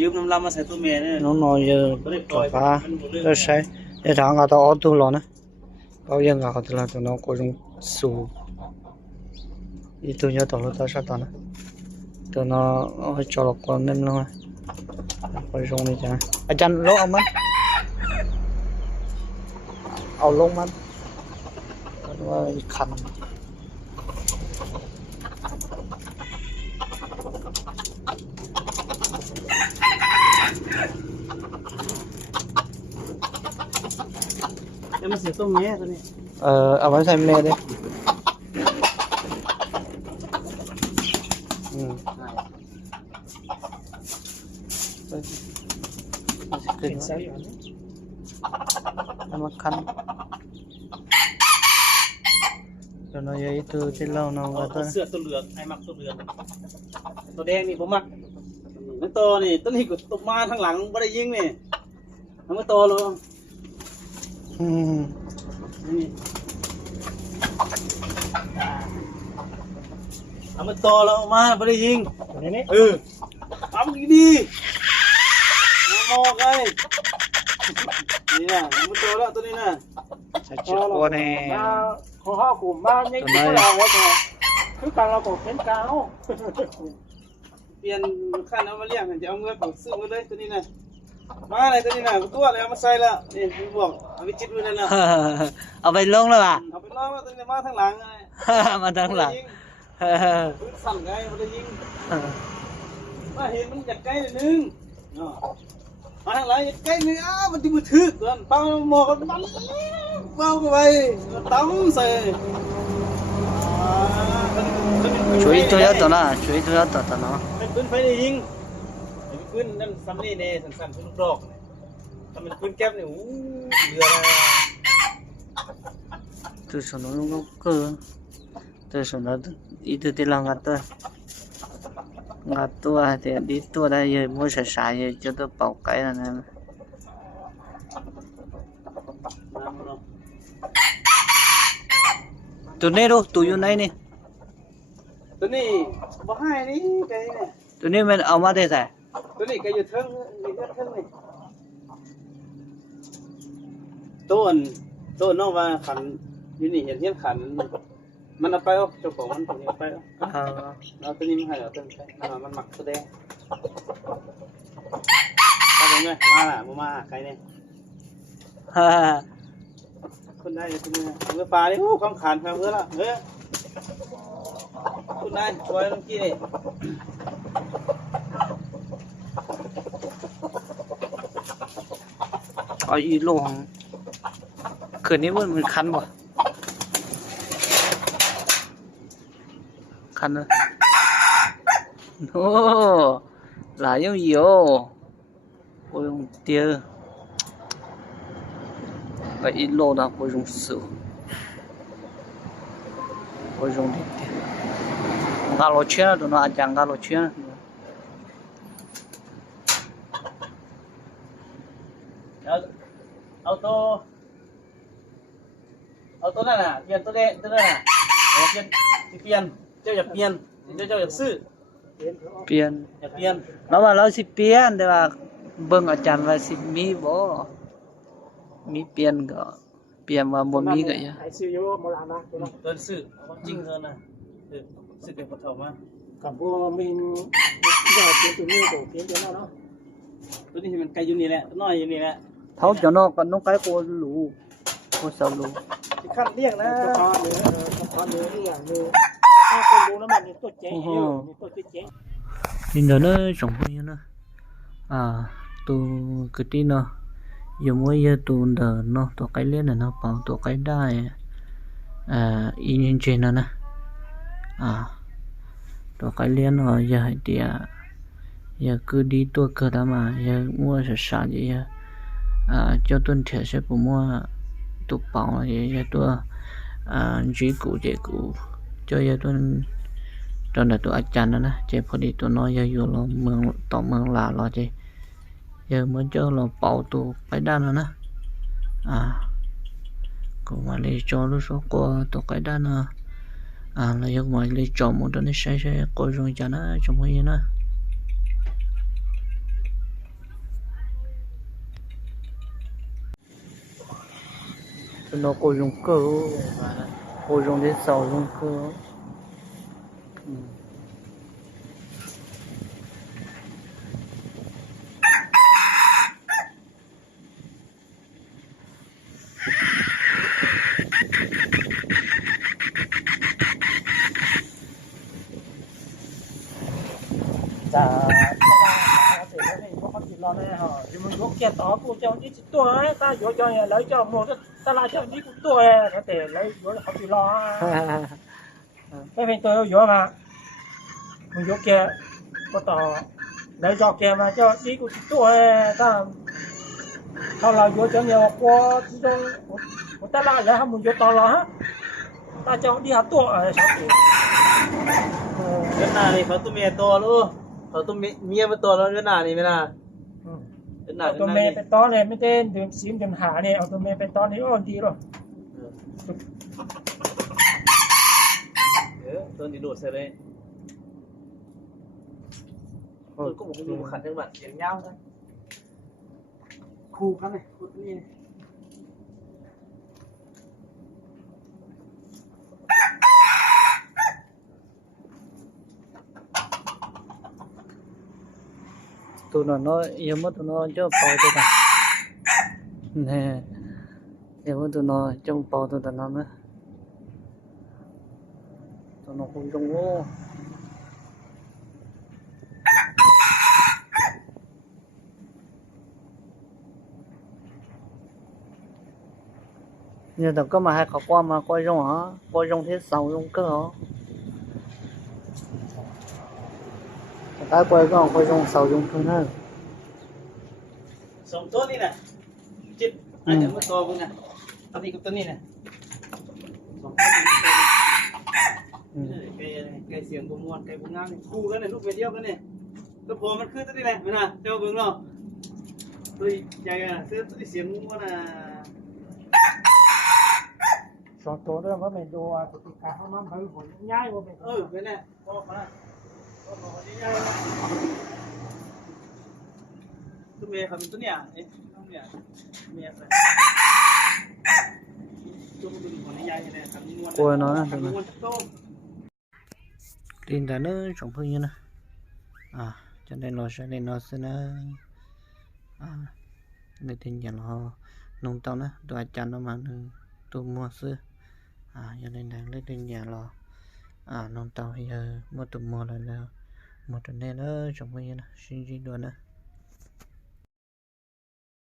ยืมน้ำลำมาใส่ตัวแม่เนี่ย nó nói giờ cho phá rất sai để thằng ngà tao tu lo nè bao giờ ngà tao là tụi nó có dùng sủ đi tụi nhớ tao tao sát tao nè tụi nó cho lọc con nên luôn có dùng đi chả à chăn lỗ ông á ao lông man nó khănจะมาเสียต้มแม่ตัวนี้ เอาไว้ใส่แม่ดิขึ้นใส่น้ำมันคันตัวน้อยตัวที่เราเนาะตัว เสื้อตัวเหลืองไอ้มักตัวเหลืองตัวแดงนี่ผมมักนั่นตัวนี่ตัวนี้ก็ตกมาทางหลังไม่ได้ยิงนี่ทั้งตัวเลยนี่ทำตัวแล้วมาไม่ได้ยิงนี่ทำดีมองไงนี่นะทำตัวแล้วตัวนี้นะ ใส่ชุดตัวนี่ ของเฮากลุ่มบ้านนี่คือเราว่าคือการเราก็เป็นกาว เปลี่ยนขั้นเอามาเลี้ยงจะเอาเงินของซื้อมาเลยตัวนี้นะมาอะไรตัวนี้นะตัวอะไรเอามาใส่ละนี่ผมบอกเอาไปจิตมือนั่นละ เอาไปลงแล้วป่ะ เอาไปล้อมาตัวนี้มาทางหลังไง มาทางหลัง สั่นไงมันจะยิงมาเห็นมันอยากใกล้นิดนึงมาทางหลังอยากใกล้นึงมันจะมือถือก่อนเป้าหมอกมันเป้าเข้าไปตั้มใส่ ช่วยตัวตัวน่ะช่วยตัวตัวเนาะ เป็นปืนไฟได้ยิงเป็นปืนนั่นซ้ำนี่เนี่ยสั้นๆเป็นลูกดอกถ้าเป็นปืนแก๊ปเนี่ยเรือ ตัวสนุกก็ตัวสนุกอีตัวที่เรางัดตัวแต่ดีตัวได้เยอะมั่วใส่เยอะจะตัวเป่าไก่แล้วนะตัวนี้ดูตัวอยู่ไหนนี่ ตัวนี้บ่ให้นี่ไก่เนี่ย ตัวนี้มันเอามาได้ใส่ ตัวนี้ไก่อยู่เทิงนี่เทิงนี่ต้นน้องว่าขันอยู่นี่เห็นเฮียนขันมันเอาไปเอาเจ้าของมันตัวนี้เอาไปเอาตัวนี้มาให้เอาตัวนี้มันหมักตัวแดงมาเป็นไงมาไก่เนี่ยคนได้ตัวนี้เมื่อปลาเนี่ยความขานแพงเมื่อละเฮ้ยคุณนายช่วยน้องกี้นี่ เอาอีโลงคืนนี้มันคันบ่คันเลยโอ้หลายยังเยอะโอ้ยเตี้ยไปอีโลนะโอ้ยสูงโอ้ยดีเตี้ยกาโลเชียนตัวน่ะอาจารย์กาโลเชียนเอาตัวนั่นน่ะเปลี่ยนตัวนั่นน่ะเปลี่ยนเจ้าอยากเปลี่ยนเจ้าอยากซื้อ เปลี่ยน อยากเปลี่ยน แล้วว่าเราสิเปลี่ยนแต่ว่าเบิ่งอาจารย์ว่าสิมีบ่มีเปลี่ยนก็เปลี่ยนว่าบ่มีก็อย่า ไอซียูโบราณนะ ตัวซื้อจริงเท่านั้นซื้อเป็นปฐมมา กับพวกมินก็เป็นตัวนี้ก็เป็นตัวนั้นเนาะ ตัวนี้มันไกลอยู่นี่แหละน้อยอยู่นี่แหละ เท่าจะนอกกันน้องไก่ก็รู้ก็สรู้ ที่ขั้นเรียกนะ ตอนนี้นี่อย่างนี้ถ้าคนรู้แล้วมันตัวเจ๊อยู่ตัวเจ๊ thì nó trồng như nó tu cái tí nó giờ mỗi giờ tu đờ nó tu cái lên là nó bảo tu cái đai in trên nó nè tu cái lên rồi giờ thì giờ cứ đi tu cơ đó mà giờ mua sẽ sản gì cho tuần thiệt sẽ cũng mua tu bảo giờ tu chỉ cụ cho giờ tuần cho nên tụi anh đó nè chế phổ đi tụi nó giờ vô là mường là lo chế giờ mới cho là bảo tụ cái đan nữa nè còn mà lấy cho lúc số qua tụ cái đan là giờ mà lấy cho một đứa nó sai coi rồi cho nó trong cái gì nữa tụi nó cô dùng cơ cô dùng đến 6 dùng cơ Dạ, thì nó thì có gì lo này hả? Thì mình có kia tỏ của cho đi tuổi ấy, ta vô cho nhà lấy cho một ta lại cho đi của tuổi có thể lấy vô là không gì lo. Cái bên tôi vô mà mình vô kia có tỏ lấy cho kia mà cho đi của tuổi ta sau là vô cho nhiều qua cho ta lại lấy không mình vô tỏ lo ta cho đi học tuổi ở sao thì cái nào thìเขาตัวเมียตัวลูกเขาตัวเมียมาตัวแล้วcái nàoนี่ไม่น่าcái nào ตัวเมย์เป็นตอนเลยไม่ได้เดือนสิบเดือนหาเนี่ยเอาตัวเมย์เป็นตอนนี้ดีหรอ ตัวนี้โดดใส่เลยก็บอกอยู่ขันจังหวัดเสียงยาวนะคู่กันเลยคู่นี้ tụi nó yêu mất tụi nó cho bảo tụi nó nè yêu mất tụi nó trong bảo tụi nó nữa tụi nó không trong vô giờ tụi có mà hai khẩu qua mà coi rong hả coi rong thế 6 rong cơ hả cái quay con quay rong 6 rong cơ nữa 2ตัวนี่น่ะจิตอันนี้มันตัวมึงน่ะตัวนี้กับตัวนี้น่ะ2ตัวนี่ไก่เสียงบ่ม่วนไก่บ่งามนี่คู่กันนี่ลูกเป็นเดียวกันนี่แล้วพอมันคือตัวนี้แหละแม่น่ะเจ้าเบิ่งเนาะตัวใหญ่อ่ะเสียงม่วนน่ะ สองตัวเรื่องว่าไม่ดูอ่ะตัวติดการเขามันเผยผลง่ายว่าเป็น เป็นแน่บอกมาบอกมาใหญ่ตัวเมียครับเป็นตัวเนี่ยเอ๊ะตัวเนี่ยเมียครับตัวมันเป็นคนใหญ่เนี่ยครับม้วน quay nó ม้วนโต tin đã nó trong phương như nè cho nên nó sẽ lên nó sẽ nó để tin nhận họ nông tao nè tôi chăn nó mà tôi mua xưa cho nên đang lấy tin nhận lo nông tao bây giờ mua tụi mua là một tuần này nó trong phương như nè xin gì đùa nè